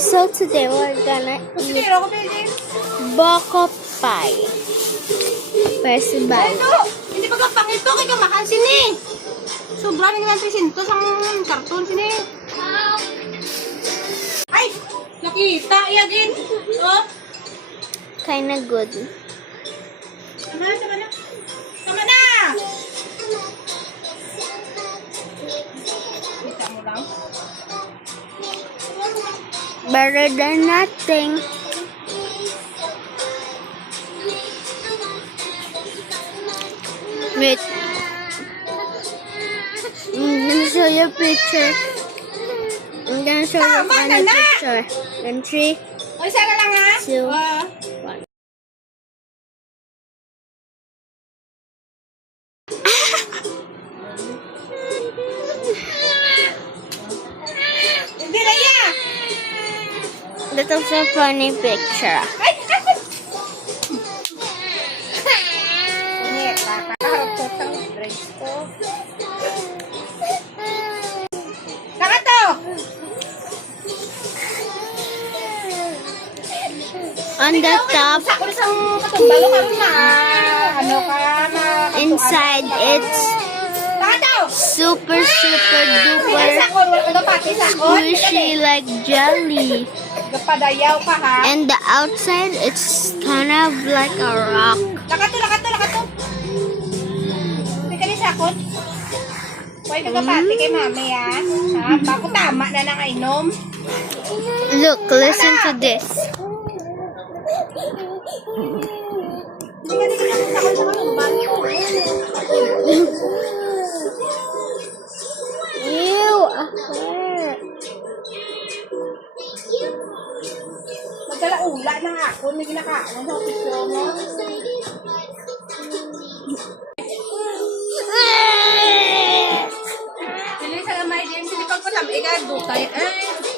So today we're gonna eat boko pie. Where's the bag? Hindi ba kapang ito? Kaya kamahal sini. Sobra na nga 300 ang karton sini. Ay! Nakita yagin. Oh. Kinda good. Tama na, tama na. Tama na! Kita mo lang. Better than nothing. Wait. I'm gonna show you a picture. I'm gonna show you a funny picture. In 3, O, isa na lang ha? 2, Ah. 1. Hindi na ya! That was a funny picture. Ay! Punyeta, kakaharap ko itong drinks ko. Saka to! On the top, Sa kung isang katumbalo ka na, ano ka na... inside, it's Saka to! super duper Sakon, ano pati sakon? squishy like jelly. Gapadayaw ka ha? And the outside, it's kind of like a rock. Lakato, lakato, lakato! Hindi ka ni sakon? Huwag ka kapati kay mami ha? Ha? Bago tama na nakainom. Look, listen to this. Hindi ka nila sakon sa katumbalo. Ew, a hair. Magdala-ula ng ako, may ginakaon sa picture mo.